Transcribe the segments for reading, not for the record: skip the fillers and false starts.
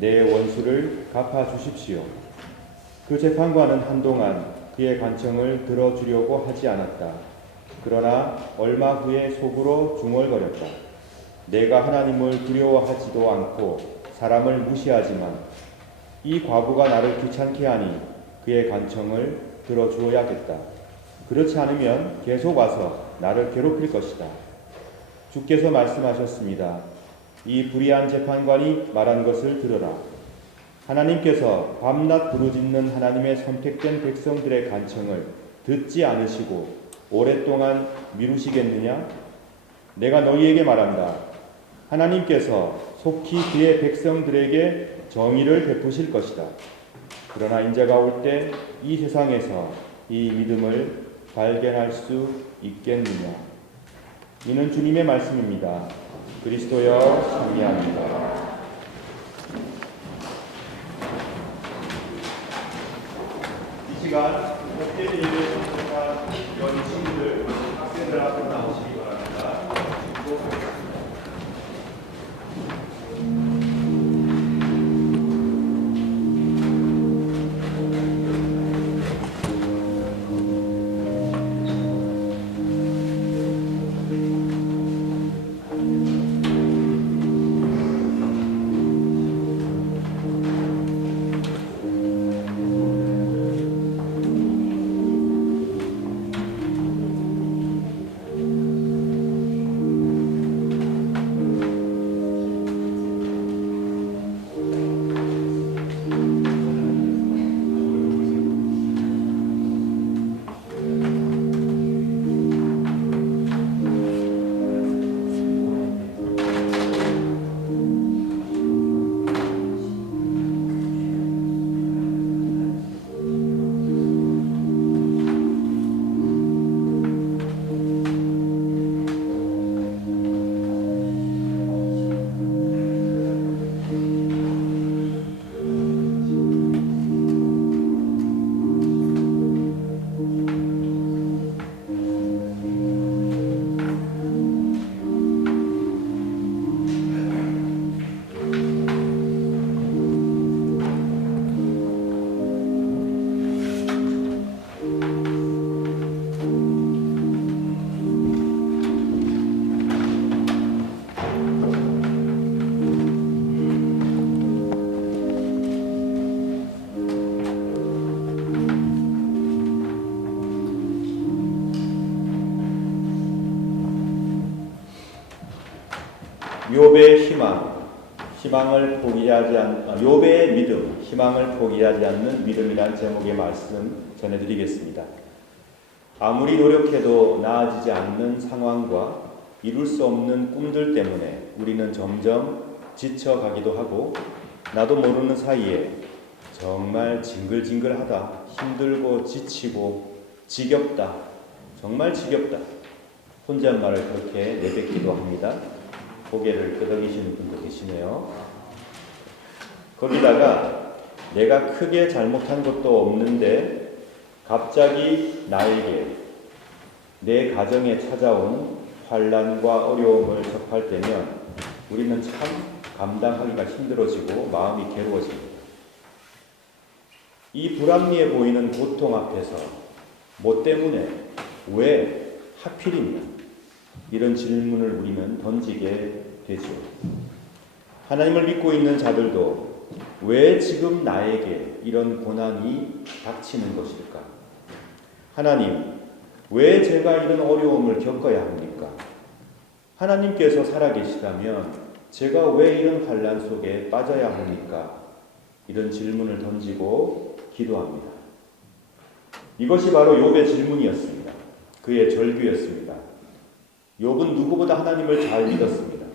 내 원수를 갚아 주십시오. 그 재판관은 한동안 그의 간청을 들어주려고 하지 않았다. 그러나 얼마 후에 속으로 중얼거렸다. 내가 하나님을 두려워하지도 않고 사람을 무시하지만 이 과부가 나를 귀찮게 하니 그의 간청을 들어주어야겠다. 그렇지 않으면 계속 와서 나를 괴롭힐 것이다. 주께서 말씀하셨습니다. 이 불의한 재판관이 말한 것을 들으라. 하나님께서 밤낮 부르짖는 하나님의 선택된 백성들의 간청을 듣지 않으시고 오랫동안 미루시겠느냐? 내가 너희에게 말한다. 하나님께서 속히 그의 백성들에게 정의를 베푸실 것이다. 그러나 인자가 올 때 이 세상에서 이 믿음을 발견할 수 있겠느냐? 이는 주님의 말씀입니다. 그리스도여 승리합니다. 이 시간 복된 예배에 참석한 여러 친구들, 학생들 앞으로 나오시기 바랍니다. 욥의 욥의 믿음, 희망을 포기하지 않는 믿음이란 제목의 말씀 전해드리겠습니다. 아무리 노력해도 나아지지 않는 상황과 이룰 수 없는 꿈들 때문에 우리는 점점 지쳐가기도 하고 나도 모르는 사이에 정말 징글징글하다, 힘들고 지치고 지겹다, 정말 지겹다 혼잣말을 그렇게 내뱉기도 합니다. 고개를 끄덕이시는 분도 계시네요. 거기다가 내가 크게 잘못한 것도 없는데 갑자기 나에게 내 가정에 찾아온 환난과 어려움을 접할 때면 우리는 참 감당하기가 힘들어지고 마음이 괴로워집니다. 이 불합리해 보이는 고통 앞에서 뭐 때문에, 왜 하필이면 이런 질문을 우리는 던지게 되죠. 하나님을 믿고 있는 자들도 왜 지금 나에게 이런 고난이 닥치는 것일까? 하나님, 왜 제가 이런 어려움을 겪어야 합니까? 하나님께서 살아계시다면 제가 왜 이런 환난 속에 빠져야 합니까? 이런 질문을 던지고 기도합니다. 이것이 바로 욥의 질문이었습니다. 그의 절규였습니다. 욥은 누구보다 하나님을 잘 믿었습니다.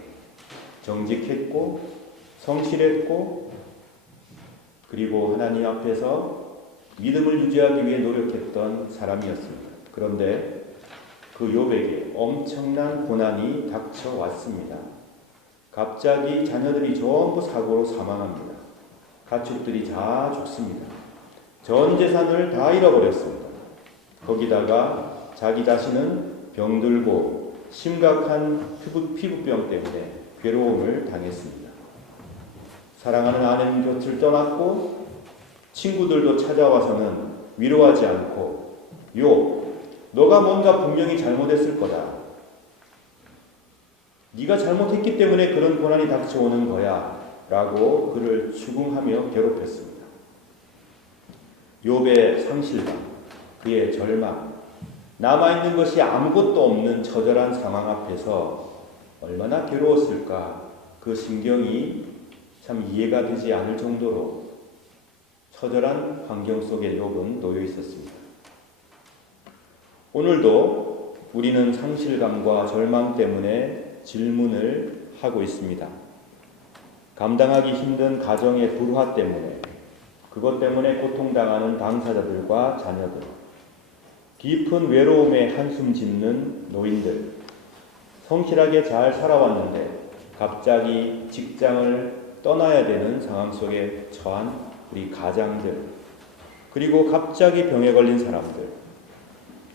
정직했고 성실했고 그리고 하나님 앞에서 믿음을 유지하기 위해 노력했던 사람이었습니다. 그런데 그 욥에게 엄청난 고난이 닥쳐왔습니다. 갑자기 자녀들이 전부 사고로 사망합니다. 가축들이 다 죽습니다. 전 재산을 다 잃어버렸습니다. 거기다가 자기 자신은 병들고 심각한 피부병 때문에 괴로움을 당했습니다. 사랑하는 아내는 곁을 떠났고 친구들도 찾아와서는 위로하지 않고 욥, 너가 뭔가 분명히 잘못했을 거다. 네가 잘못했기 때문에 그런 고난이 닥쳐오는 거야 라고 그를 추궁하며 괴롭혔습니다. 욥의 상실감, 그의 절망, 남아있는 것이 아무것도 없는 처절한 상황 앞에서 얼마나 괴로웠을까. 그 심경이 참 이해가 되지 않을 정도로 처절한 환경 속에 욥은 놓여 있었습니다. 오늘도 우리는 상실감과 절망 때문에 질문을 하고 있습니다. 감당하기 힘든 가정의 불화 때문에, 그것 때문에 고통당하는 당사자들과 자녀들, 깊은 외로움에 한숨 짓는 노인들, 성실하게 잘 살아왔는데 갑자기 직장을 떠나야 되는 상황 속에 처한 우리 가장들, 그리고 갑자기 병에 걸린 사람들,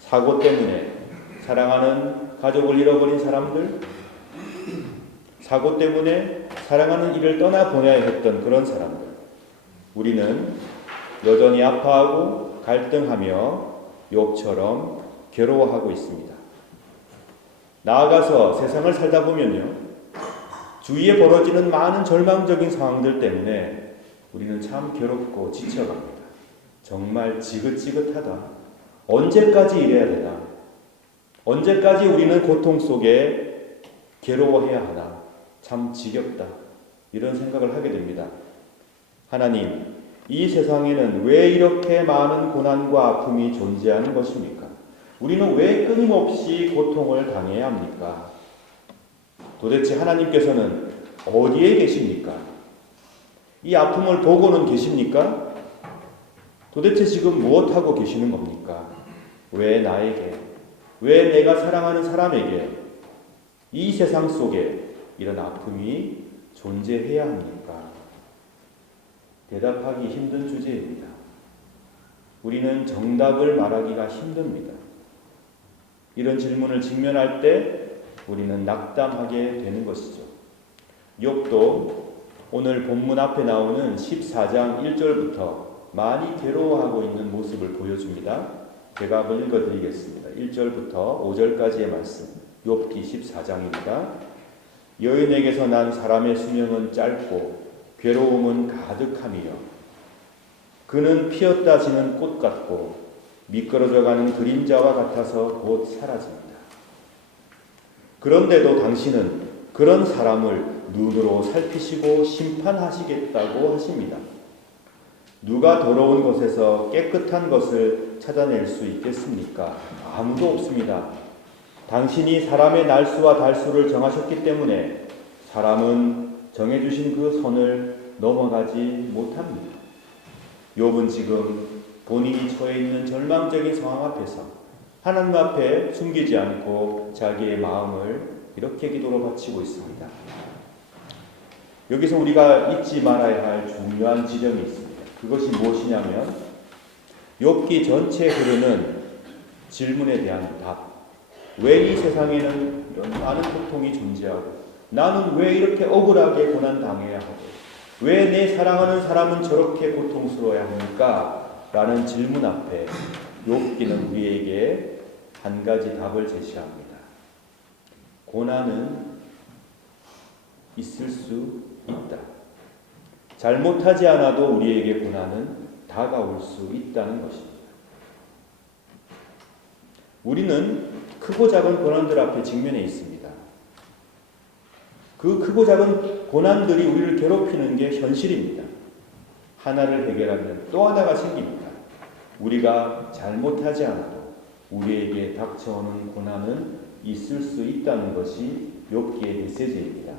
사고 때문에 사랑하는 가족을 잃어버린 사람들, 사고 때문에 사랑하는 이를 떠나보내야 했던 그런 사람들, 우리는 여전히 아파하고 갈등하며 욥처럼 괴로워하고 있습니다. 나아가서 세상을 살다 보면요, 주위에 벌어지는 많은 절망적인 상황들 때문에 우리는 참 괴롭고 지쳐갑니다. 정말 지긋지긋하다. 언제까지 이래야 되나? 언제까지 우리는 고통 속에 괴로워해야 하나? 참 지겹다. 이런 생각을 하게 됩니다. 하나님, 이 세상에는 왜 이렇게 많은 고난과 아픔이 존재하는 것입니까? 우리는 왜 끊임없이 고통을 당해야 합니까? 도대체 하나님께서는 어디에 계십니까? 이 아픔을 보고는 계십니까? 도대체 지금 무엇하고 계시는 겁니까? 왜 나에게, 왜 내가 사랑하는 사람에게 이 세상 속에 이런 아픔이 존재해야 합니까? 대답하기 힘든 주제입니다. 우리는 정답을 말하기가 힘듭니다. 이런 질문을 직면할 때 우리는 낙담하게 되는 것이죠. 욥도 오늘 본문 앞에 나오는 14장 1절부터 많이 괴로워하고 있는 모습을 보여줍니다. 제가 한번 읽어드리겠습니다. 1절부터 5절까지의 말씀, 욥기 14장입니다. 여인에게서 난 사람의 수명은 짧고 괴로움은 가득함이요, 그는 피었다 지는 꽃 같고 미끄러져가는 그림자와 같아서 곧 사라집니다. 그런데도 당신은 그런 사람을 눈으로 살피시고 심판하시겠다고 하십니다. 누가 더러운 것에서 깨끗한 것을 찾아낼 수 있겠습니까? 아무도 없습니다. 당신이 사람의 날수와 달수를 정하셨기 때문에 사람은 정해주신 그 선을 넘어가지 못합니다. 욥은 지금 본인이 처해 있는 절망적인 상황 앞에서 하나님 앞에 숨기지 않고 자기의 마음을 이렇게 기도로 바치고 있습니다. 여기서 우리가 잊지 말아야 할 중요한 지점이 있습니다. 그것이 무엇이냐면 욥기 전체에 흐르는 질문에 대한 답. 왜 이 세상에는 이런 많은 고통이 존재하고 나는 왜 이렇게 억울하게 고난당해야 하고 왜 내 사랑하는 사람은 저렇게 고통스러워야 합니까? 라는 질문 앞에 욥기는 우리에게 한 가지 답을 제시합니다. 고난은 있을 수 있다. 잘못하지 않아도 우리에게 고난은 다가올 수 있다는 것입니다. 우리는 크고 작은 고난들 앞에 직면해 있습니다. 그 크고 작은 고난들이 우리를 괴롭히는 게 현실입니다. 하나를 해결하면 또 하나가 생깁니다. 우리가 잘못하지 않아도 우리에게 닥쳐오는 고난은 있을 수 있다는 것이 욥기의 메시지입니다.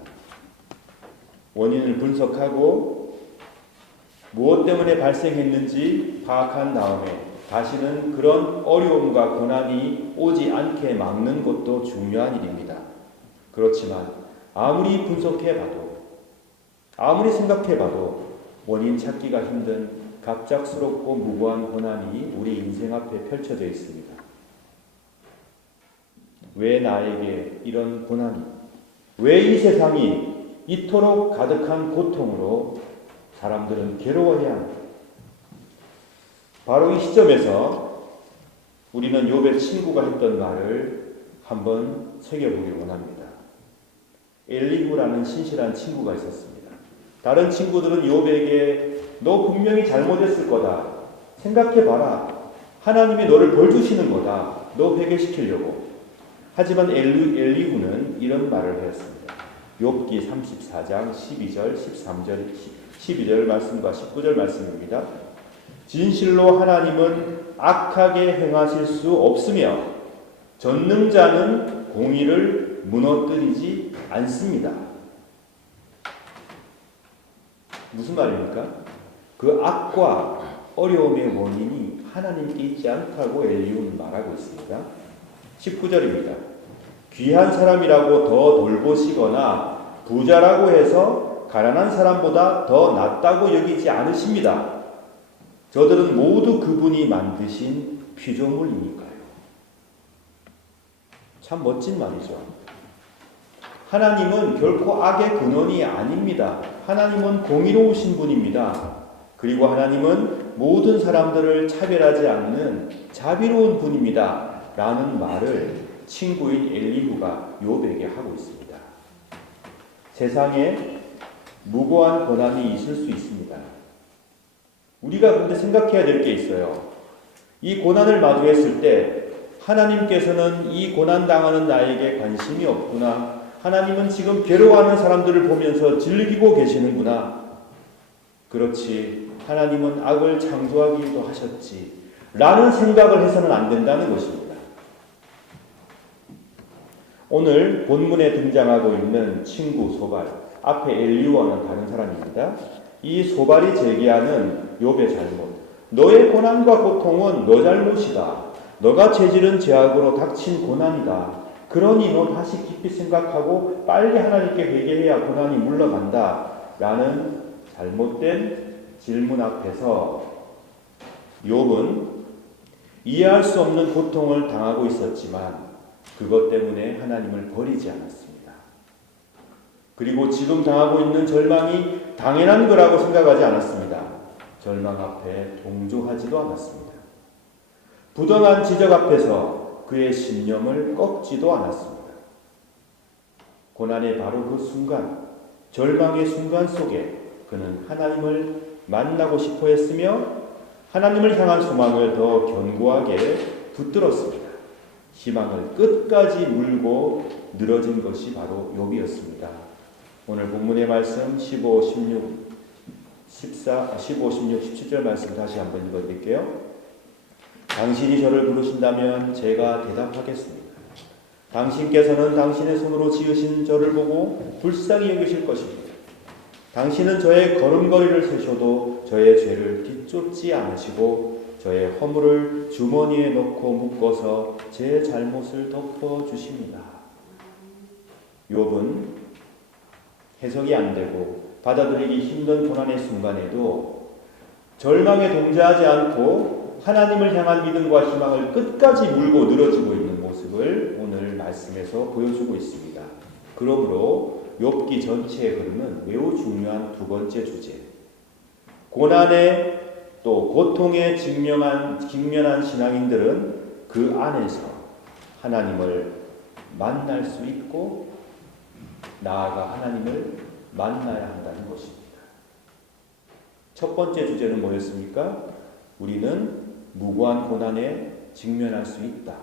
원인을 분석하고 무엇 때문에 발생했는지 파악한 다음에 다시는 그런 어려움과 고난이 오지 않게 막는 것도 중요한 일입니다. 그렇지만 아무리 분석해봐도 아무리 생각해봐도 원인 찾기가 힘든 갑작스럽고 무고한 고난이 우리 인생 앞에 펼쳐져 있습니다. 왜 나에게 이런 고난이, 왜 이 세상이 이토록 가득한 고통으로 사람들은 괴로워해야 합니다. 바로 이 시점에서 우리는 욥의 친구가 했던 말을 한번 새겨보기 원합니다. 엘리후라는 신실한 친구가 있었습니다. 다른 친구들은 욥에게 너 분명히 잘못했을 거다. 생각해봐라. 하나님이 너를 벌 주시는 거다. 너 회개시키려고. 하지만 엘리후는 이런 말을 하였습니다. 욥기 34장 12절, 13절, 12절 말씀과 19절 말씀입니다. 진실로 하나님은 악하게 행하실 수 없으며 전능자는 공의를 무너뜨리지 않습니다. 무슨 말입니까? 그 악과 어려움의 원인이 하나님께 있지 않다고 엘리후는 말하고 있습니다. 19절입니다. 귀한 사람이라고 더 돌보시거나 부자라고 해서 가난한 사람보다 더 낫다고 여기지 않으십니다. 저들은 모두 그분이 만드신 피조물이니까요. 참 멋진 말이죠. 하나님은 결코 악의 근원이 아닙니다. 하나님은 공의로우신 분입니다. 그리고 하나님은 모든 사람들을 차별하지 않는 자비로운 분입니다. 라는 말을 친구인 엘리후가 욥에게 하고 있습니다. 세상에 무고한 고난이 있을 수 있습니다. 우리가 그런데 생각해야 될 게 있어요. 이 고난을 마주했을 때 하나님께서는 이 고난당하는 나에게 관심이 없구나. 하나님은 지금 괴로워하는 사람들을 보면서 즐기고 계시는구나. 그렇지. 하나님은 악을 창조하기도 하셨지. 라는 생각을 해서는 안 된다는 것입니다. 오늘 본문에 등장하고 있는 친구 소발, 앞에 엘리후와는 다른 사람입니다. 이 소발이 제기하는 욥의 잘못, 너의 고난과 고통은 너 잘못이다. 너가 저지른 죄악으로 닥친 고난이다. 그러니 너 다시 깊이 생각하고 빨리 하나님께 회개해야 고난이 물러간다. 라는 잘못된 질문 앞에서 욥은 이해할 수 없는 고통을 당하고 있었지만 그것 때문에 하나님을 버리지 않았습니다. 그리고 지금 당하고 있는 절망이 당연한 거라고 생각하지 않았습니다. 절망 앞에 동조하지도 않았습니다. 부당한 지적 앞에서 그의 신념을 꺾지도 않았습니다. 고난의 바로 그 순간, 절망의 순간 속에 그는 하나님을 만나고 싶어 했으며 하나님을 향한 소망을 더 견고하게 붙들었습니다. 희망을 끝까지 물고 늘어진 것이 바로 욥이었습니다. 오늘 본문의 말씀 15, 16, 17절 말씀 다시 한번 읽어드릴게요. 당신이 저를 부르신다면 제가 대답하겠습니다. 당신께서는 당신의 손으로 지으신 저를 보고 불쌍히 여기실 것입니다. 당신은 저의 걸음걸이를 세셔도 저의 죄를 뒤쫓지 않으시고 저의 허물을 주머니에 넣고 묶어서 제 잘못을 덮어주십니다. 욥은 해석이 안 되고 받아들이기 힘든 고난의 순간에도 절망에 동조하지 않고 하나님을 향한 믿음과 희망을 끝까지 물고 늘어지고 있는 모습을 오늘 말씀에서 보여주고 있습니다. 그러므로 욥기 전체의 흐름은 매우 중요한 두 번째 주제, 고난에 또 고통에 직면한 신앙인들은 그 안에서 하나님을 만날 수 있고 나아가 하나님을 만나야 한다는 것입니다. 첫 번째 주제는 뭐였습니까? 우리는 무고한 고난에 직면할 수 있다.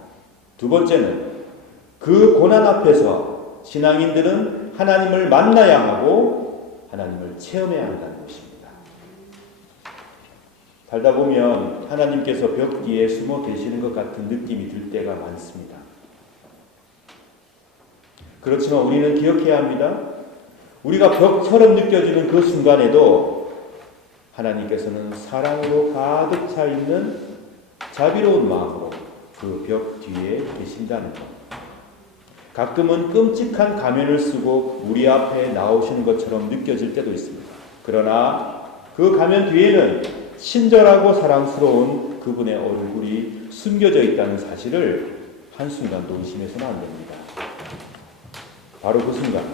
두 번째는 그 고난 앞에서 신앙인들은 하나님을 만나야 하고 하나님을 체험해야 한다는 것입니다. 살다 보면 하나님께서 벽 뒤에 숨어 계시는 것 같은 느낌이 들 때가 많습니다. 그렇지만 우리는 기억해야 합니다. 우리가 벽처럼 느껴지는 그 순간에도 하나님께서는 사랑으로 가득 차 있는 자비로운 마음으로 그 벽 뒤에 계신다는 것. 가끔은 끔찍한 가면을 쓰고 우리 앞에 나오시는 것처럼 느껴질 때도 있습니다. 그러나 그 가면 뒤에는 친절하고 사랑스러운 그분의 얼굴이 숨겨져 있다는 사실을 한순간도 의심해서는 안 됩니다. 바로 그 순간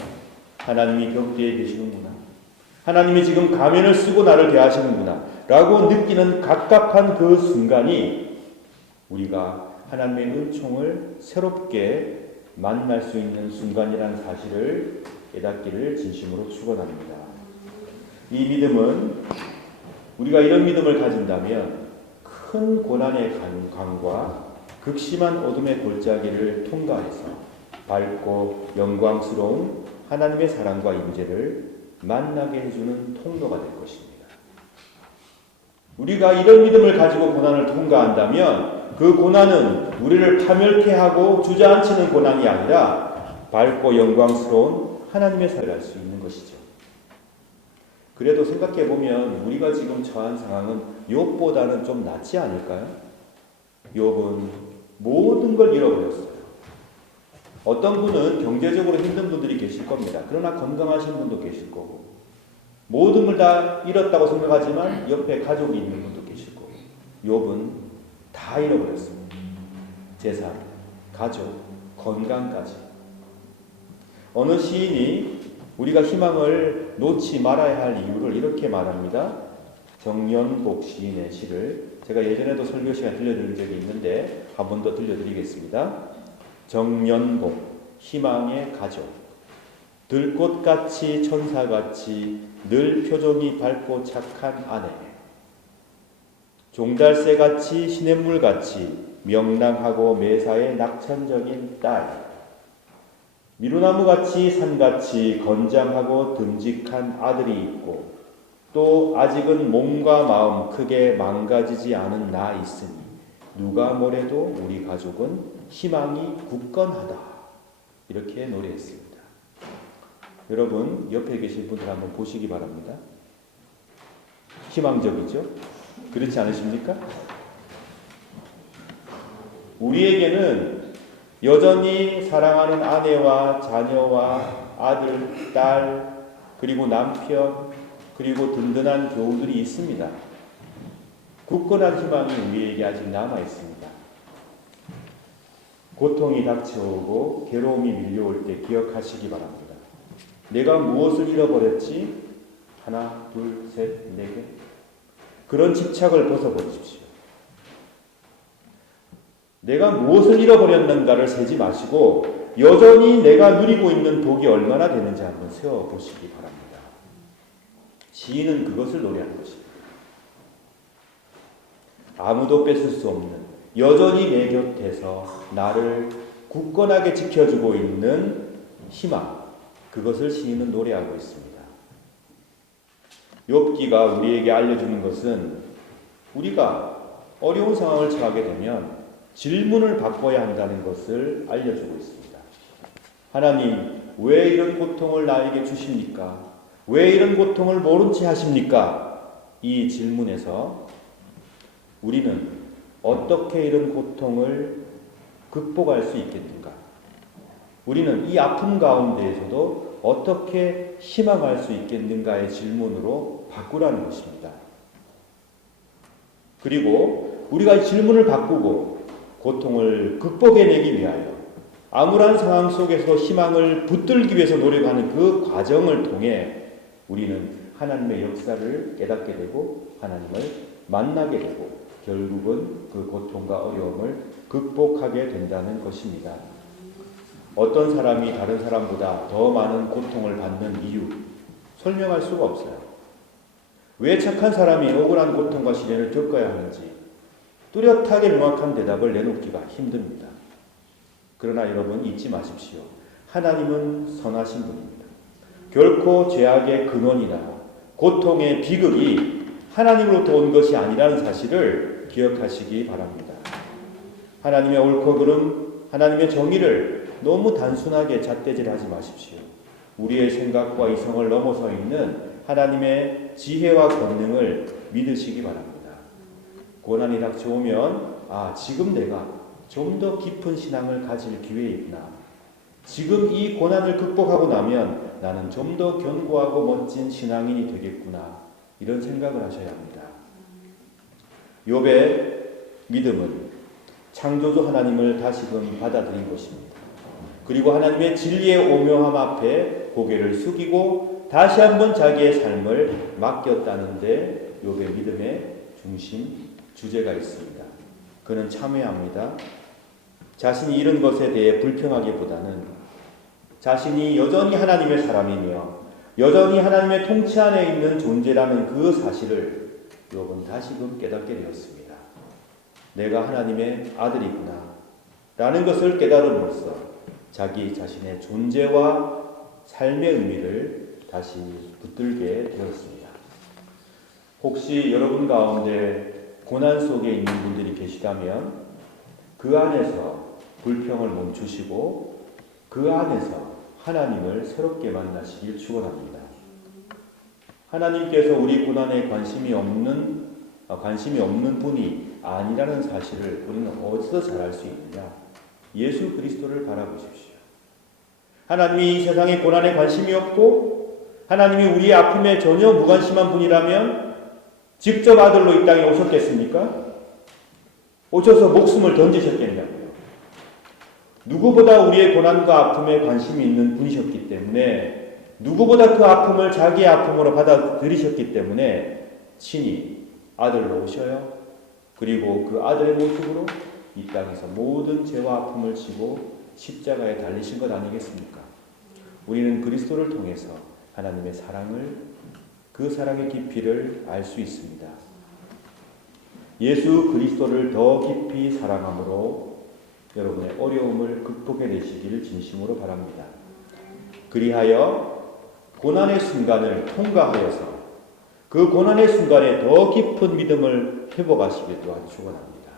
하나님이 벽 뒤에 계시는구나. 하나님이 지금 가면을 쓰고 나를 대하시는구나 라고 느끼는 갑갑한 그 순간이 우리가 하나님의 은총을 새롭게 만날 수 있는 순간이라는 사실을 깨닫기를 진심으로 축원합니다. 이 믿음은 우리가 이런 믿음을 가진다면 큰 고난의 강과 극심한 어둠의 골짜기를 통과해서 밝고 영광스러운 하나님의 사랑과 임재를 만나게 해주는 통로가 될 것입니다. 우리가 이런 믿음을 가지고 고난을 통과한다면 그 고난은 우리를 파멸케 하고 주저앉히는 고난이 아니라 밝고 영광스러운 하나님의 사랑을 할 수 있는 것이죠. 그래도 생각해 보면 우리가 지금 처한 상황은 욥보다는 좀 낫지 않을까요? 욥은 모든 걸 잃어버렸어요. 어떤 분은 경제적으로 힘든 분들이 계실 겁니다. 그러나 건강하신 분도 계실 거고 모든 걸 다 잃었다고 생각하지만 옆에 가족이 있는 분도 계실 거고 욥은 다 잃어버렸습니다. 재산, 가족, 건강까지. 어느 시인이 우리가 희망을 놓지 말아야 할 이유를 이렇게 말합니다. 정연복 시인의 시를 제가 예전에도 설교 시간 들려드린 적이 있는데 한 번 더 들려드리겠습니다. 정연복, 희망의 가족. 들꽃같이 천사같이 늘 표정이 밝고 착한 아내. 종달새같이 시냇물같이 명랑하고 매사에 낙천적인 딸. 미루나무같이 산같이 건장하고 듬직한 아들이 있고 또 아직은 몸과 마음 크게 망가지지 않은 나 있으니 누가 뭐래도 우리 가족은 희망이 굳건하다. 이렇게 노래했습니다. 여러분 옆에 계신 분들 한번 보시기 바랍니다. 희망적이죠? 그렇지 않으십니까? 우리에게는 여전히 사랑하는 아내와 자녀와 아들, 딸, 그리고 남편, 그리고 든든한 교우들이 있습니다. 굳건한 희망이 우리에게 아직 남아 있습니다. 고통이 닥쳐오고 괴로움이 밀려올 때 기억하시기 바랍니다. 내가 무엇을 잃어버렸지? 하나, 둘, 셋, 네 개. 그런 집착을 벗어버리십시오. 내가 무엇을 잃어버렸는가를 세지 마시고 여전히 내가 누리고 있는 복이 얼마나 되는지 한번 세어보시기 바랍니다. 시인은 그것을 노래하는 것입니다. 아무도 뺏을 수 없는 여전히 내 곁에서 나를 굳건하게 지켜주고 있는 희망, 그것을 시인은 노래하고 있습니다. 욥기가 우리에게 알려주는 것은 우리가 어려운 상황을 처하게 되면 질문을 바꿔야 한다는 것을 알려주고 있습니다. 하나님, 왜 이런 고통을 나에게 주십니까? 왜 이런 고통을 모른 채 하십니까? 이 질문에서 우리는 어떻게 이런 고통을 극복할 수 있겠는가? 우리는 이 아픔 가운데에서도 어떻게 희망할 수 있겠는가의 질문으로 바꾸라는 것입니다. 그리고 우리가 이 질문을 바꾸고 고통을 극복해내기 위하여 암울한 상황 속에서 희망을 붙들기 위해서 노력하는 그 과정을 통해 우리는 하나님의 역사를 깨닫게 되고 하나님을 만나게 되고 결국은 그 고통과 어려움을 극복하게 된다는 것입니다. 어떤 사람이 다른 사람보다 더 많은 고통을 받는 이유 설명할 수가 없어요. 왜 착한 사람이 억울한 고통과 시련을 겪어야 하는지 뚜렷하게 명확한 대답을 내놓기가 힘듭니다. 그러나 여러분 잊지 마십시오. 하나님은 선하신 분입니다. 결코 죄악의 근원이나 고통의 비극이 하나님으로부터 온 것이 아니라는 사실을 기억하시기 바랍니다. 하나님의 옳고 그름, 하나님의 정의를 너무 단순하게 잣대질하지 마십시오. 우리의 생각과 이성을 넘어서 있는 하나님의 지혜와 권능을 믿으시기 바랍니다. 고난이 닥쳐오면 지금 내가 좀 더 깊은 신앙을 가질 기회에 있구나. 지금 이 고난을 극복하고 나면 나는 좀 더 견고하고 멋진 신앙인이 되겠구나. 이런 생각을 하셔야 합니다. 욥의 믿음은 창조주 하나님을 다시금 받아들인 것입니다. 그리고 하나님의 진리의 오묘함 앞에 고개를 숙이고 다시 한번 자기의 삶을 맡겼다는데 욥의 믿음의 중심 주제가 있습니다. 그는 참회합니다. 자신이 잃은 것에 대해 불평하기보다는 자신이 여전히 하나님의 사람이며 여전히 하나님의 통치 안에 있는 존재라는 그 사실을 욥은 다시금 깨닫게 되었습니다. 내가 하나님의 아들이구나 라는 것을 깨달음으로써 자기 자신의 존재와 삶의 의미를 다시 붙들게 되었습니다. 혹시 여러분 가운데 고난 속에 있는 분들이 계시다면 그 안에서 불평을 멈추시고 그 안에서 하나님을 새롭게 만나시길 축원합니다. 하나님께서 우리 고난에 관심이 없는 분이 아니라는 사실을 우리는 어디서 잘 알 수 있느냐? 예수 그리스도를 바라보십시오. 하나님이 이 세상의 고난에 관심이 없고 하나님이 우리의 아픔에 전혀 무관심한 분이라면 직접 아들로 이 땅에 오셨겠습니까? 오셔서 목숨을 던지셨겠냐고요. 누구보다 우리의 고난과 아픔에 관심이 있는 분이셨기 때문에 누구보다 그 아픔을 자기의 아픔으로 받아들이셨기 때문에 친히 아들로 오셔요. 그리고 그 아들의 모습으로 이 땅에서 모든 죄와 아픔을 지고 십자가에 달리신 것 아니겠습니까? 우리는 그리스도를 통해서 하나님의 사랑을, 그 사랑의 깊이를 알 수 있습니다. 예수 그리스도를 더 깊이 사랑함으로 여러분의 어려움을 극복해내시기를 진심으로 바랍니다. 그리하여 고난의 순간을 통과하여서 그 고난의 순간에 더 깊은 믿음을 회복하시길 또한 축원합니다.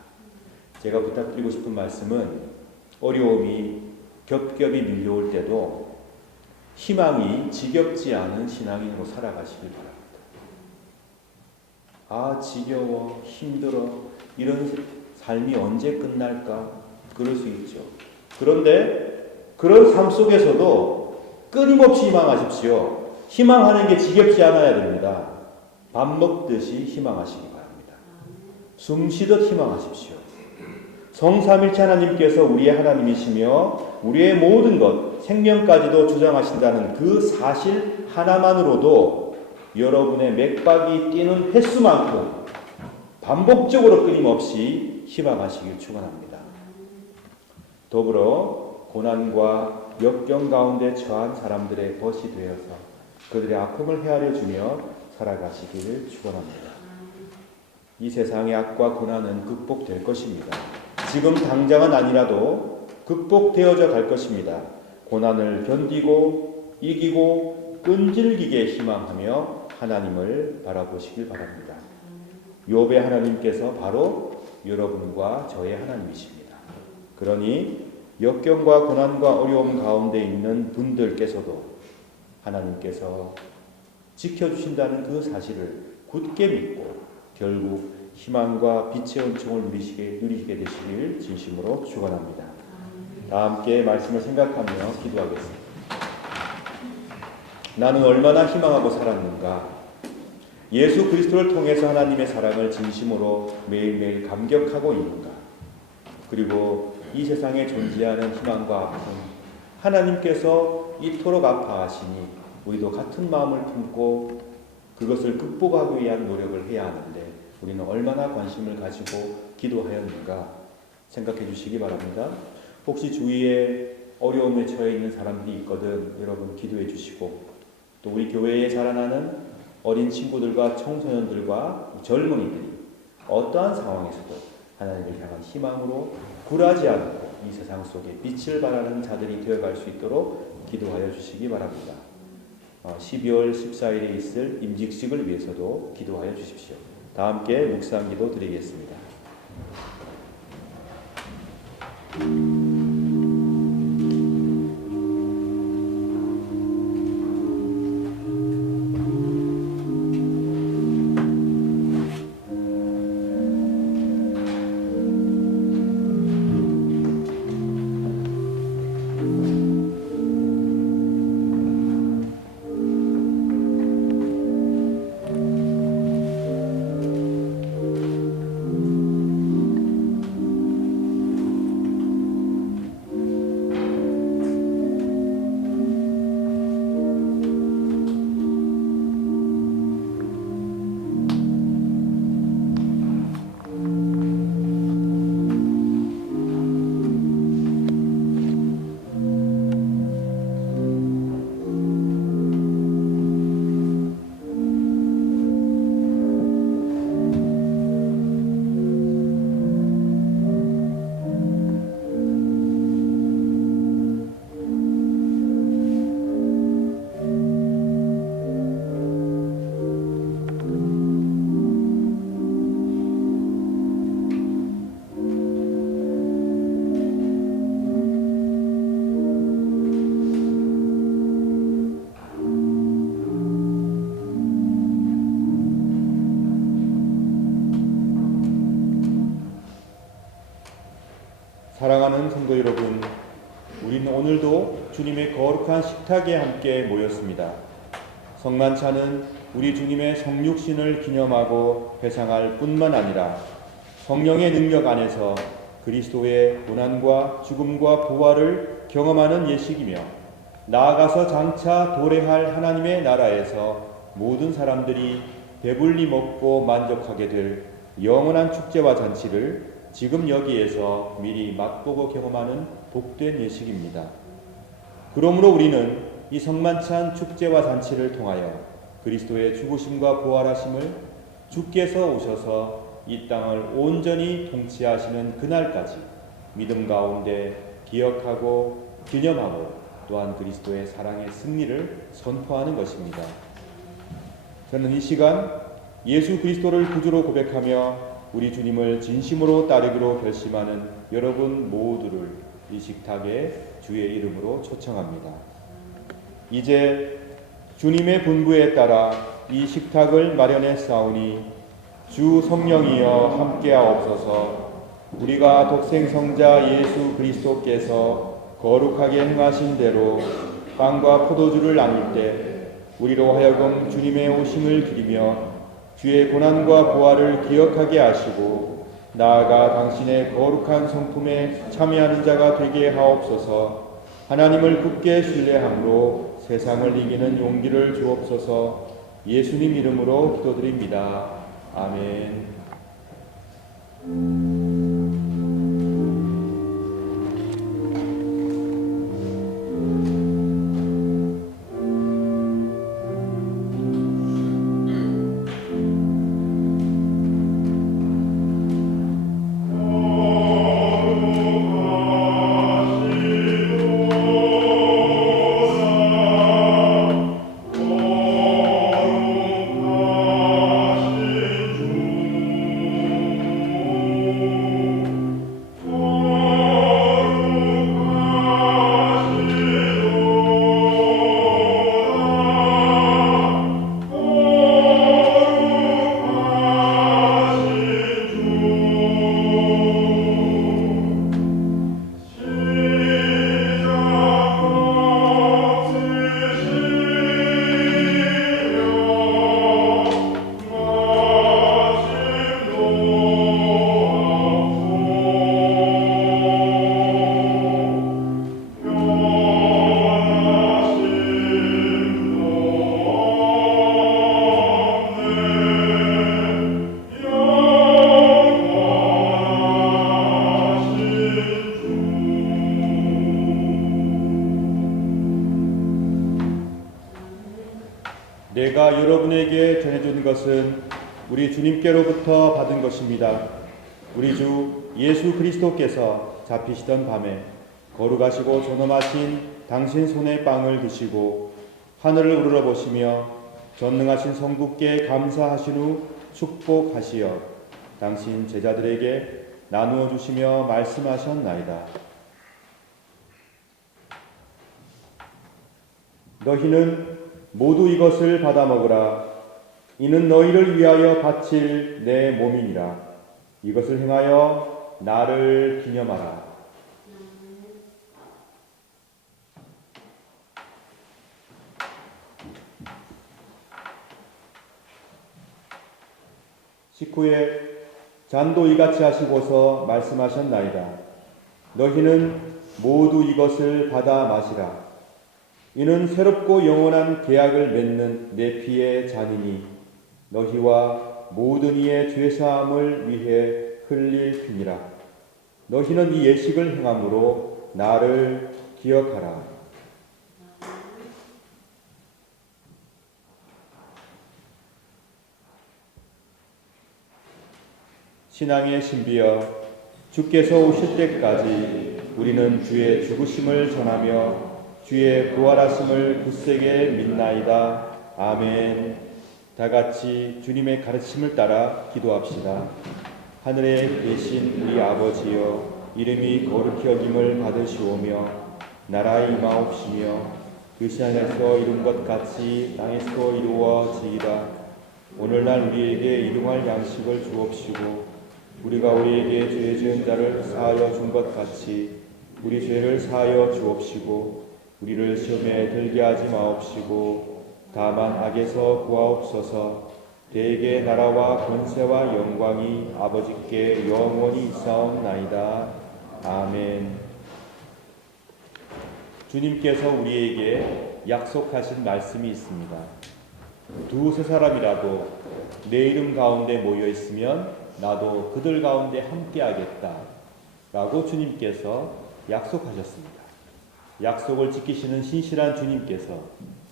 제가 부탁드리고 싶은 말씀은 어려움이 겹겹이 밀려올 때도 희망이 지겹지 않은 신앙인으로 살아가시길 바랍니다. 아, 지겨워, 힘들어, 이런 삶이 언제 끝날까? 그럴 수 있죠. 그런데 그런 삶 속에서도 끊임없이 희망하십시오. 희망하는 게 지겹지 않아야 됩니다. 밥 먹듯이 희망하시기 바랍니다. 숨 쉬듯 희망하십시오. 성삼일체 하나님께서 우리의 하나님이시며 우리의 모든 것, 생명까지도 주장하신다는 그 사실 하나만으로도 여러분의 맥박이 뛰는 횟수만큼 반복적으로 끊임없이 희망하시길 축원합니다. 더불어 고난과 역경 가운데 처한 사람들의 벗이 되어서 그들의 아픔을 헤아려 주며 살아가시기를 축원합니다. 이 세상의 악과 고난은 극복될 것입니다. 지금 당장은 아니라도 극복되어져 갈 것입니다. 고난을 견디고 이기고 끈질기게 희망하며 하나님을 바라보시길 바랍니다. 욥의 하나님께서 바로 여러분과 저의 하나님이십니다. 그러니 역경과 고난과 어려움 가운데 있는 분들께서도 하나님께서 지켜주신다는 그 사실을 굳게 믿고 결국 희망과 빛의 은총을 누리시게 되시길 진심으로 축원합니다. 다 함께 말씀을 생각하며 기도하겠습니다. 나는 얼마나 희망하고 살았는가? 예수 그리스도를 통해서 하나님의 사랑을 진심으로 매일매일 감격하고 있는가? 그리고 이 세상에 존재하는 희망과 아픔, 하나님께서 이토록 아파하시니 우리도 같은 마음을 품고 그것을 극복하기 위한 노력을 해야 하는데 우리는 얼마나 관심을 가지고 기도하였는가 생각해 주시기 바랍니다. 혹시 주위에 어려움에 처해 있는 사람들이 있거든 여러분 기도해 주시고 또 우리 교회에 자라나는 어린 친구들과 청소년들과 젊은이들이 어떠한 상황에서도 하나님을 향한 희망으로 굴하지 않고 이 세상 속에 빛을 발하는 자들이 되어갈 수 있도록 기도하여 주시기 바랍니다. 12월 14일에 있을 임직식을 위해서도 기도하여 주십시오. 다 함께 묵상기도 드리겠습니다. 성도 여러분, 우리는 오늘도 주님의 거룩한 식탁에 함께 모였습니다. 성만찬은 우리 주님의 성육신을 기념하고 회상할 뿐만 아니라 성령의 능력 안에서 그리스도의 고난과 죽음과 부활을 경험하는 예식이며 나아가서 장차 도래할 하나님의 나라에서 모든 사람들이 배불리 먹고 만족하게 될 영원한 축제와 잔치를 지금 여기에서 미리 맛보고 경험하는 복된 예식입니다. 그러므로 우리는 이 성만찬 축제와 잔치를 통하여 그리스도의 죽으심과 부활하심을 주께서 오셔서 이 땅을 온전히 통치하시는 그날까지 믿음 가운데 기억하고 기념하고 또한 그리스도의 사랑의 승리를 선포하는 것입니다. 저는 이 시간 예수 그리스도를 구주로 고백하며 우리 주님을 진심으로 따르기로 결심하는 여러분 모두를 이 식탁에 주의 이름으로 초청합니다. 이제 주님의 분부에 따라 이 식탁을 마련해 싸우니 주 성령이여 함께하옵소서. 우리가 독생성자 예수 그리스도께서 거룩하게 행하신 대로 빵과 포도주를 나눌 때 우리로 하여금 주님의 오심을 기리며 주의 고난과 부활을 기억하게 하시고 나아가 당신의 거룩한 성품에 참여하는 자가 되게 하옵소서. 하나님을 굳게 신뢰함으로 세상을 이기는 용기를 주옵소서. 예수님 이름으로 기도드립니다. 아멘. 내가 여러분에게 전해준 것은 우리 주님께로부터 받은 것입니다. 우리 주 예수 그리스도께서 잡히시던 밤에 거룩하시고 존엄하신 당신 손에 빵을 드시고 하늘을 우러러보시며 전능하신 성부께 감사하신 후 축복하시어 당신 제자들에게 나누어 주시며 말씀하셨나이다. 너희는 모두 이것을 받아 먹으라. 이는 너희를 위하여 바칠 내 몸이니라. 이것을 행하여 나를 기념하라. 식후에 잔도 이같이 하시고서 말씀하셨나이다. 너희는 모두 이것을 받아 마시라. 이는 새롭고 영원한 계약을 맺는 내 피의 잔이니 너희와 모든 이의 죄사함을 위해 흘릴 피니라. 너희는 이 예식을 행함으로 나를 기억하라. 신앙의 신비여, 주께서 오실 때까지 우리는 주의 죽으심을 전하며 주의 부활하심을 굳세게 믿나이다. 아멘. 다 같이 주님의 가르침을 따라 기도합시다. 하늘에 계신 우리 아버지여, 이름이 거룩히 여김을 받으시오며 나라가 임하옵시며 뜻이 하늘에서 이룬 것 같이 땅에서도 이루어지이다. 오늘날 우리에게 일용할 양식을 주옵시고 우리가 우리에게 죄 지은 자를 사하여 준 것 같이 우리 죄를 사하여 주옵시고 우리를 시험에 들게 하지 마옵시고 다만 악에서 구하옵소서. 대개 나라와 권세와 영광이 아버지께 영원히 있사옵나이다. 아멘. 주님께서 우리에게 약속하신 말씀이 있습니다. 두세 사람이라도 내 이름 가운데 모여 있으면 나도 그들 가운데 함께하겠다 라고 주님께서 약속하셨습니다. 약속을 지키시는 신실한 주님께서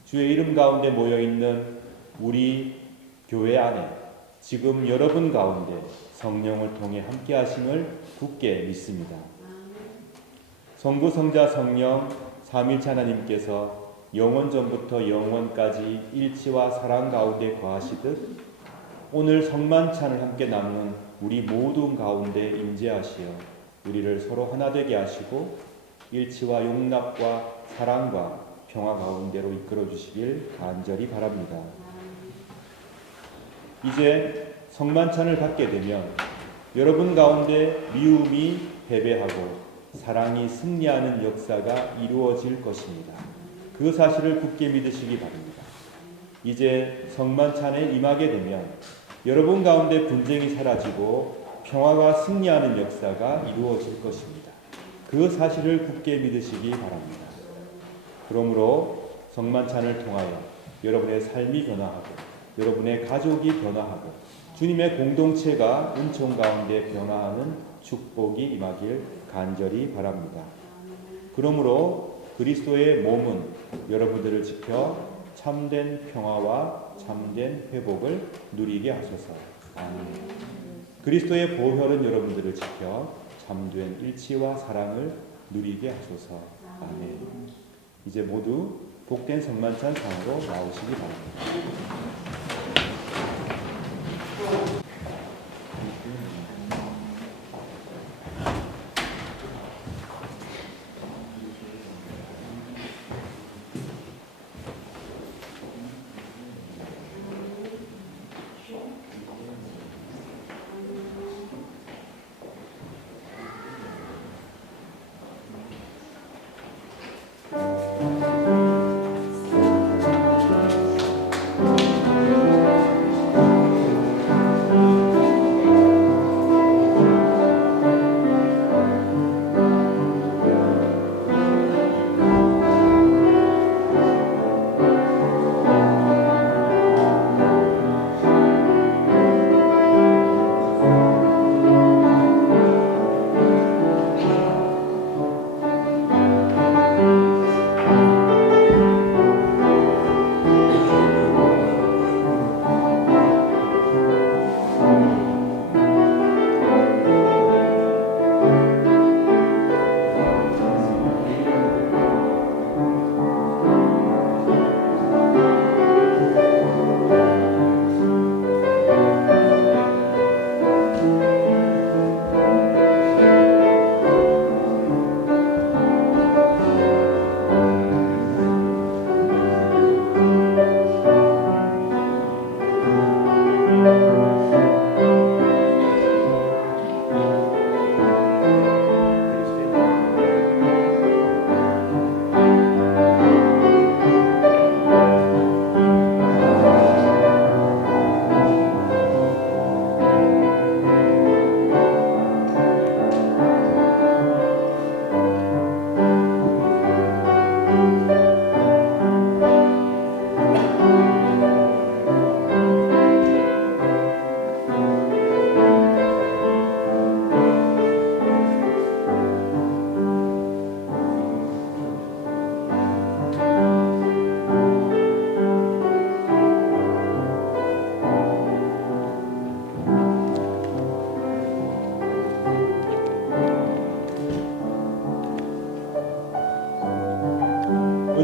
주의 이름 가운데 모여 있는 우리 교회 안에 지금 여러분 가운데 성령을 통해 함께 하심을 굳게 믿습니다. 성부, 성자, 성령 삼일체 하나님께서 영원 전부터 영원까지 일치와 사랑 가운데 거하시듯 오늘 성만찬을 함께 나누는 우리 모두 가운데 임재하시어 우리를 서로 하나 되게 하시고 일치와 용납과 사랑과 평화 가운데로 이끌어 주시길 간절히 바랍니다. 이제 성만찬을 받게 되면 여러분 가운데 미움이 패배하고 사랑이 승리하는 역사가 이루어질 것입니다. 그 사실을 굳게 믿으시기 바랍니다. 이제 성만찬에 임하게 되면 여러분 가운데 분쟁이 사라지고 평화가 승리하는 역사가 이루어질 것입니다. 그 사실을 굳게 믿으시기 바랍니다. 그러므로 성만찬을 통하여 여러분의 삶이 변화하고 여러분의 가족이 변화하고 주님의 공동체가 은총 가운데 변화하는 축복이 임하길 간절히 바랍니다. 그러므로 그리스도의 몸은 여러분들을 지켜 참된 평화와 참된 회복을 누리게 하소서. 아멘. 그리스도의 보혈은 여러분들을 지켜 참된 일치와 사랑을 누리게 하소서. 아멘. 이제 모두 복된 성만찬 상으로 나오시기 바랍니다.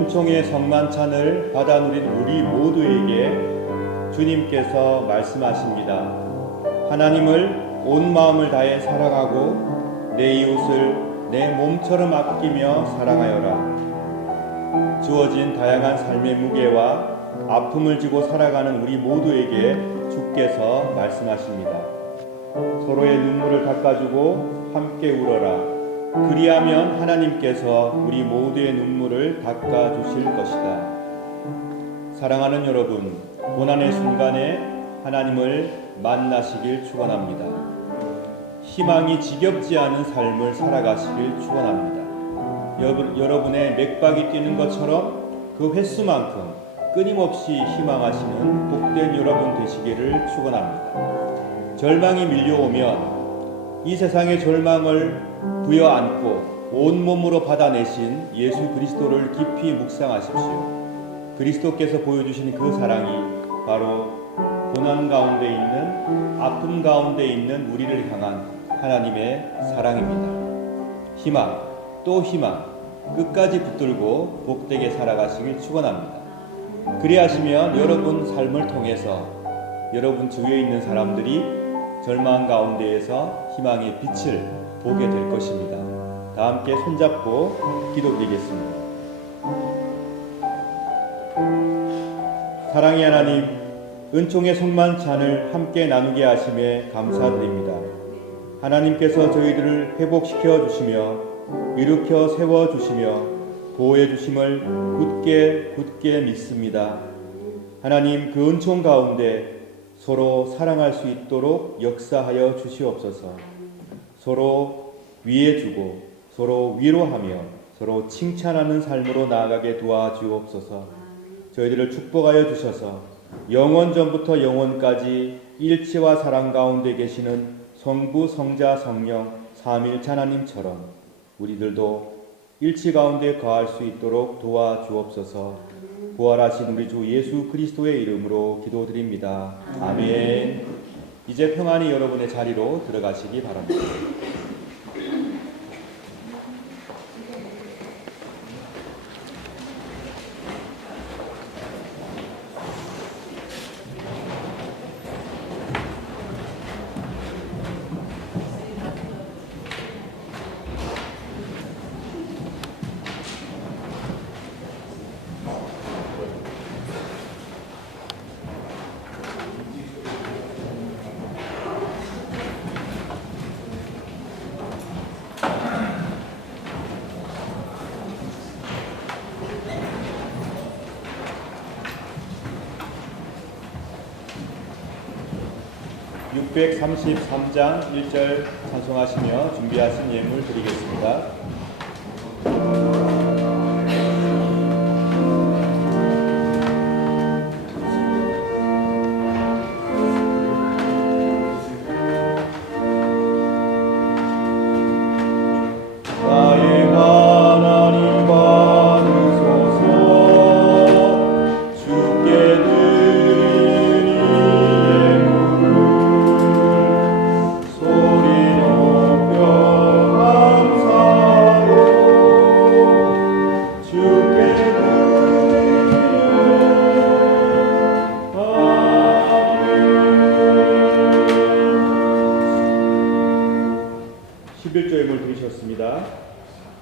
은총의 성만찬을 받아 누린 우리 모두에게 주님께서 말씀하십니다. 하나님을 온 마음을 다해 사랑하고 내 이웃을 내 몸처럼 아끼며 사랑하여라. 주어진 다양한 삶의 무게와 아픔을 지고 살아가는 우리 모두에게 주께서 말씀하십니다. 서로의 눈물을 닦아주고 함께 울어라. 그리하면 하나님께서 우리 모두의 눈물을 닦아주실 것이다. 사랑하는 여러분, 고난의 순간에 하나님을 만나시길 축원합니다. 희망이 지겹지 않은 삶을 살아가시길 축원합니다. 여러분의 맥박이 뛰는 것처럼 그 횟수만큼 끊임없이 희망하시는 복된 여러분 되시기를 축원합니다. 절망이 밀려오면 이 세상의 절망을 부여안고 온몸으로 받아내신 예수 그리스도를 깊이 묵상하십시오. 그리스도께서 보여주신 그 사랑이 바로 고난 가운데 있는, 아픔 가운데 있는 우리를 향한 하나님의 사랑입니다. 희망, 또 희망, 끝까지 붙들고 복되게 살아가시길 축원합니다. 그리하시면 여러분 삶을 통해서 여러분 주위에 있는 사람들이 절망 가운데에서 희망의 빛을 보게 될 것입니다. 다 함께 손잡고 기도드리겠습니다. 사랑의 하나님, 은총의 성만찬을 함께 나누게 하심에 감사드립니다. 하나님께서 저희들을 회복시켜 주시며 일으켜 세워 주시며 보호해 주심을 굳게 믿습니다. 하나님, 그 은총 가운데 서로 사랑할 수 있도록 역사하여 주시옵소서. 서로 위해주고 서로 위로하며 서로 칭찬하는 삶으로 나아가게 도와주옵소서. 저희들을 축복하여 주셔서 영원 전부터 영원까지 일치와 사랑 가운데 계시는 성부, 성자, 성령 삼위일체 하나님처럼 우리들도 일치 가운데 거할 수 있도록 도와주옵소서. 부활하신 우리 주 예수 그리스도의 이름으로 기도드립니다. 아멘. 이제 평안히 여러분의 자리로 들어가시기 바랍니다. 633장 1절 찬송하시며 준비하신 예물 드리겠습니다.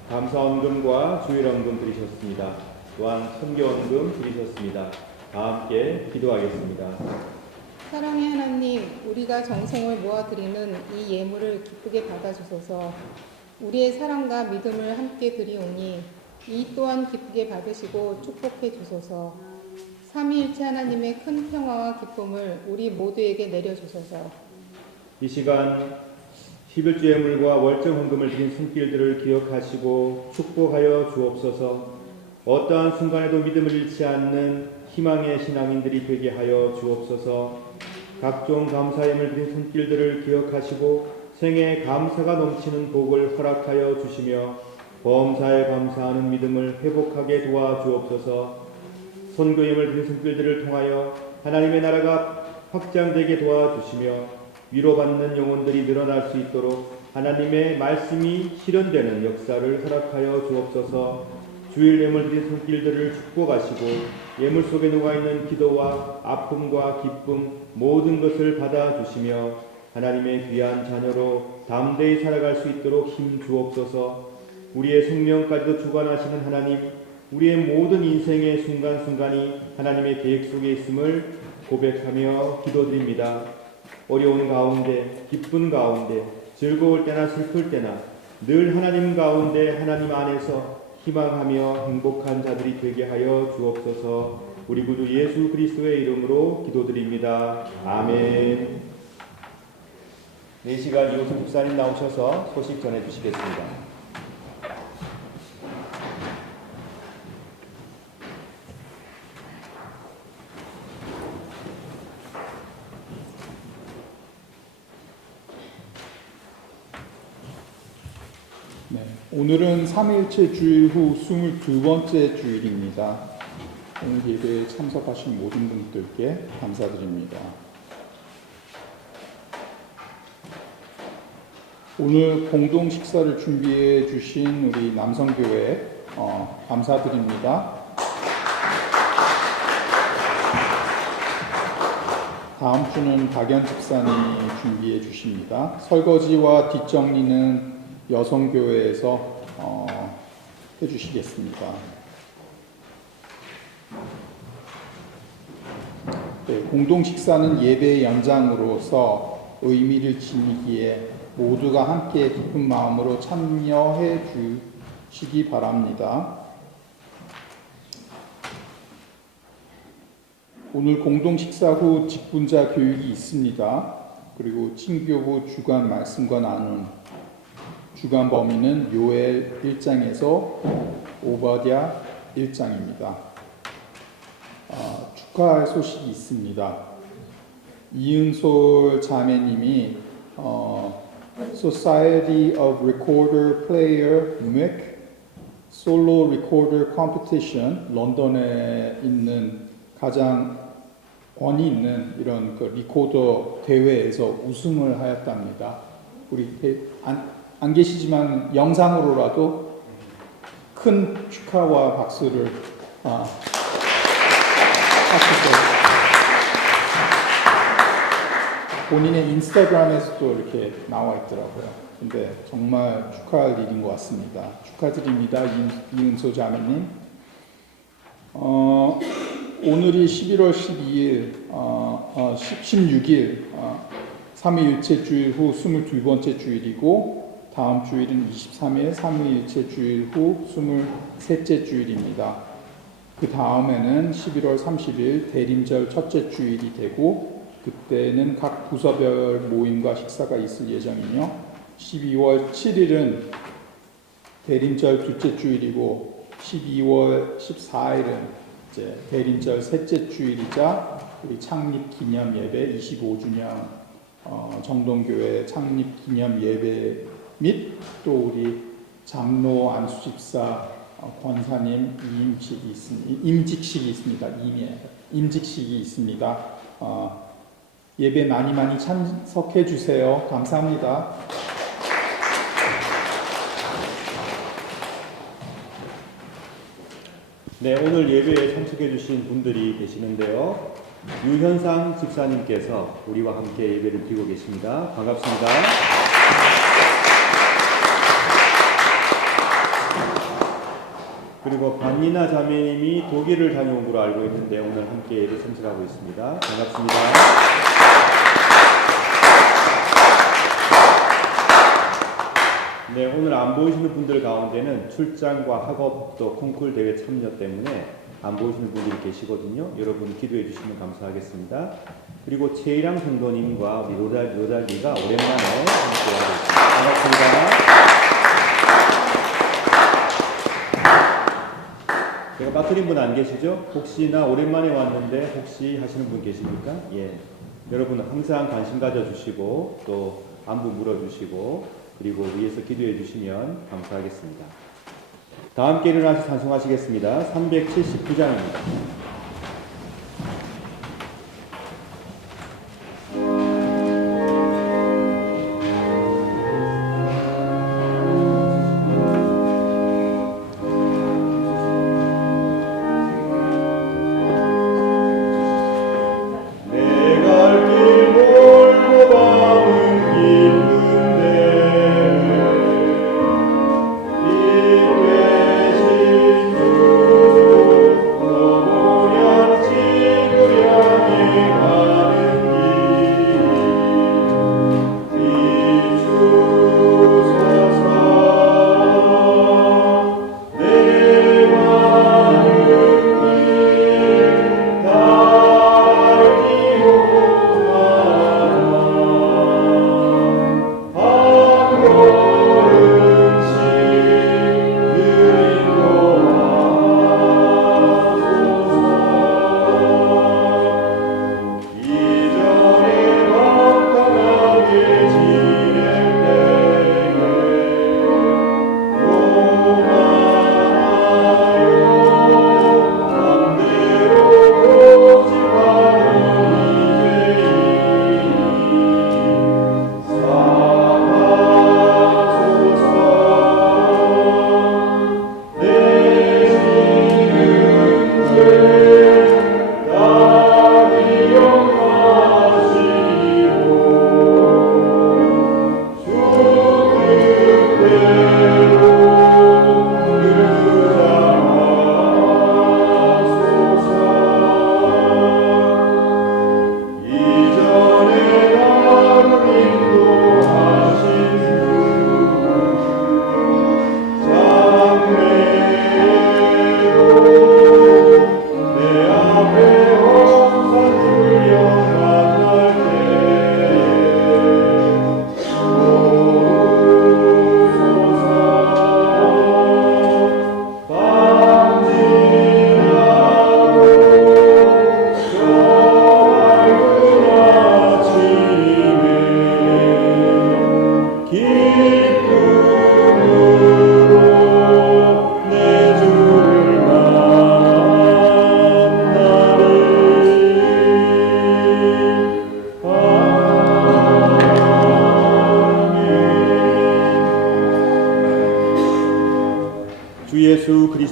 감사원금과 주일원금 드리셨습니다. 또한 선교원금 드리셨습니다. 다 함께 기도하겠습니다. 사랑의 하나님, 우리가 정성을 모아드리는 이 예물을 기쁘게 받아주소서. 우리의 사랑과 믿음을 함께 드리오니 이 또한 기쁘게 받으시고 축복해 주소서. 삼위일체 하나님의 큰 평화와 기쁨을 우리 모두에게 내려주소서. 이 시간 11주 예물과 월정 헌금을 드린 손길들을 기억하시고 축복하여 주옵소서. 어떠한 순간에도 믿음을 잃지 않는 희망의 신앙인들이 되게 하여 주옵소서. 각종 감사 예물 드린 손길들을 기억하시고 생애 감사가 넘치는 복을 허락하여 주시며 범사에 감사하는 믿음을 회복하게 도와주옵소서. 선교 예물 드린 손길들을 통하여 하나님의 나라가 확장되게 도와주시며 위로받는 영혼들이 늘어날 수 있도록 하나님의 말씀이 실현되는 역사를 허락하여 주옵소서. 주일 예물 드린 손길들을 축복하시고 예물 속에 녹아있는 기도와 아픔과 기쁨 모든 것을 받아주시며 하나님의 귀한 자녀로 담대히 살아갈 수 있도록 힘 주옵소서. 우리의 생명까지도 주관하시는 하나님, 우리의 모든 인생의 순간순간이 하나님의 계획 속에 있음을 고백하며 기도드립니다. 어려운 가운데, 기쁜 가운데, 즐거울 때나 슬플 때나 늘 하나님 가운데 하나님 안에서 희망하며 행복한 자들이 되게 하여 주옵소서. 우리 구주 예수 그리스도의 이름으로 기도드립니다. 아멘. 이 시간 이호승 목사님 나오셔서 소식 전해 주시겠습니다. 네, 오늘은 3일째 주일 후 22번째 주일입니다. 오늘 예배에 참석하신 모든 분들께 감사드립니다. 오늘 공동 식사를 준비해 주신 우리 남성교회 감사드립니다. 다음 주는 박연 집사님이 준비해 주십니다. 설거지와 뒷정리는 여성교회에서 해주시겠습니다. 네, 공동 식사는 예배의 연장으로서 의미를 지니기에 모두가 함께 기쁜 마음으로 참여해 주시기 바랍니다. 오늘 공동 식사 후 직분자 교육이 있습니다. 그리고 친교부 주간 말씀과 나눔, 주간 범위는 요엘 1장에서 오바댜 1장입니다. 축하할 소식이 있습니다. 이은솔 자매님이 Society of Recorder Player MIC 솔로 리코더 컴피티션, 런던에 있는 가장 권위 있는 이런 그 리코더 대회에서 우승을 하였답니다. 우리 안 계시지만 영상으로라도 큰 축하와 박수를 하시고, 본인의 인스타그램에서도 이렇게 나와 있더라고요. 근데 정말 축하할 일인 것 같습니다. 축하드립니다, 이은소 자매님. 오늘이 11월 12일, 16일, 3위일체 주일 후 22번째 주일이고, 다음 주일은 23일 3위일체 주일 후 23째 주일입니다. 그 다음에는 11월 30일 대림절 첫째 주일이 되고, 그때는 각 부서별 모임과 식사가 있을 예정이며, 12월 7일은 대림절 둘째 주일이고, 12월 14일은 이제 대림절 셋째 주일이자 우리 창립 기념 예배 25주년 정동교회 창립 기념 예배 및 또 우리 장로 안수집사 권사님 임직식이 있습니다. 임직식이 있습니다. 예배 많이 참석해 주세요. 감사합니다. 네, 오늘 예배에 참석해 주신 분들이 계시는데요. 유현상 집사님께서 우리와 함께 예배를 드리고 계십니다. 반갑습니다. 그리고 반니나 자매님이 독일을 다녀온 걸로 알고 있는데 오늘 함께 예배 참석하고 있습니다. 반갑습니다. 네, 오늘 안 보이시는 분들 가운데는 출장과 학업 또 콩쿨 대회 참여 때문에 안 보이시는 분들이 계시거든요. 여러분 기도해 주시면 감사하겠습니다. 그리고 최일양 성도님과 우리 로달리가 오랜만에 함께하고 있습니다. 반갑습니다. 제가 빠뜨린 분 안 계시죠? 혹시나 오랜만에 왔는데 혹시 하시는 분 계십니까? 예. 여러분 항상 관심 가져주시고 또 안부 물어주시고 그리고 위에서 기도해 주시면 감사하겠습니다. 다 함께 일어나서 찬송하시겠습니다. 379장입니다. 오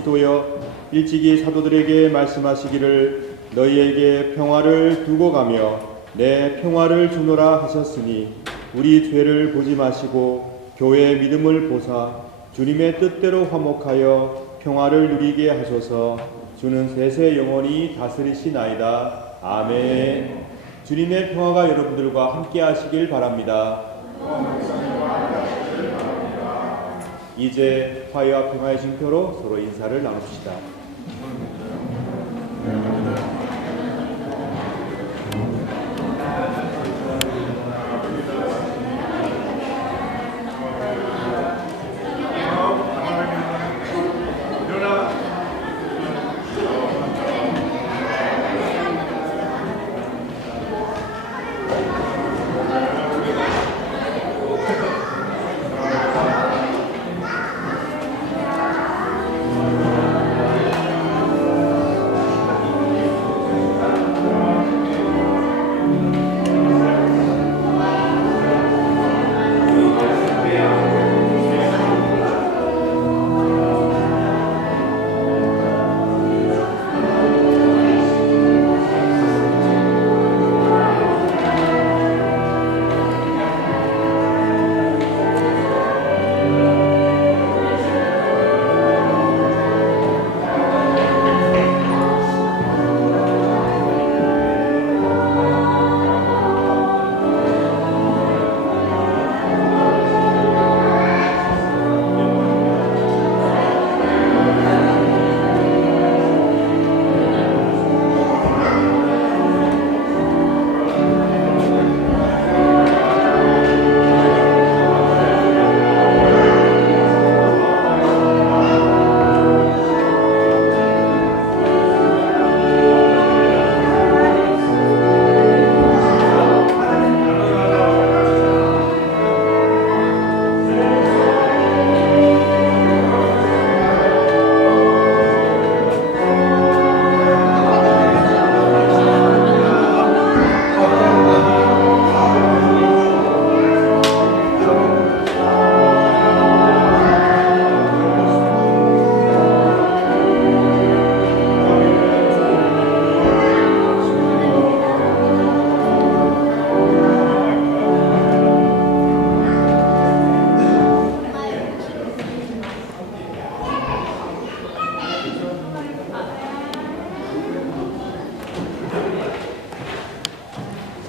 그리스도여 일찍이 사도들에게 말씀하시기를 너희에게 평화를 두고 가며 내 평화를 주노라 하셨으니 우리 죄를 보지 마시고 교회의 믿음을 보사 주님의 뜻대로 화목하여 평화를 누리게 하소서. 주는 세세 영원히 다스리시나이다. 아멘. 주님의 평화가 여러분들과 함께 하시길 바랍니다. 이제 화해와 평화의 징표로 서로 인사를 나눕시다.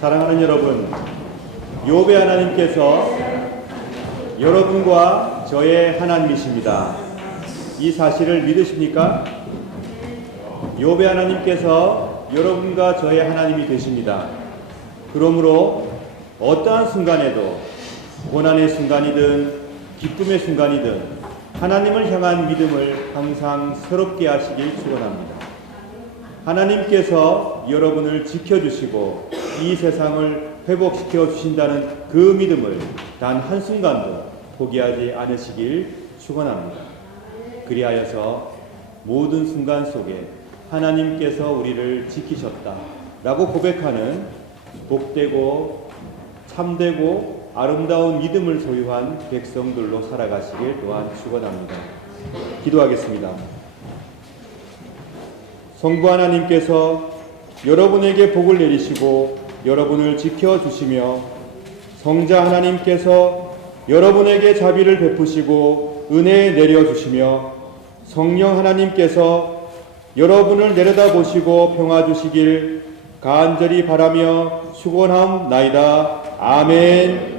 사랑하는 여러분, 여호와 하나님께서 여러분과 저의 하나님이십니다. 이 사실을 믿으십니까? 여호와 하나님께서 여러분과 저의 하나님이 되십니다. 그러므로 어떠한 순간에도 고난의 순간이든 기쁨의 순간이든 하나님을 향한 믿음을 항상 새롭게 하시길 축원합니다. 하나님께서 여러분을 지켜주시고 이 세상을 회복시켜 주신다는 그 믿음을 단 한순간도 포기하지 않으시길 축원합니다. 그리하여서 모든 순간 속에 하나님께서 우리를 지키셨다라고 고백하는 복되고 참되고 아름다운 믿음을 소유한 백성들로 살아가시길 또한 축원합니다. 기도하겠습니다. 성부 하나님께서 여러분에게 복을 내리시고 여러분을 지켜주시며 성자 하나님께서 여러분에게 자비를 베푸시고 은혜 내려주시며 성령 하나님께서 여러분을 내려다보시고 평화 주시길 간절히 바라며 축원하옵나이다. 아멘.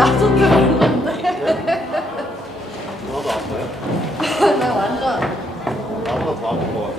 나중에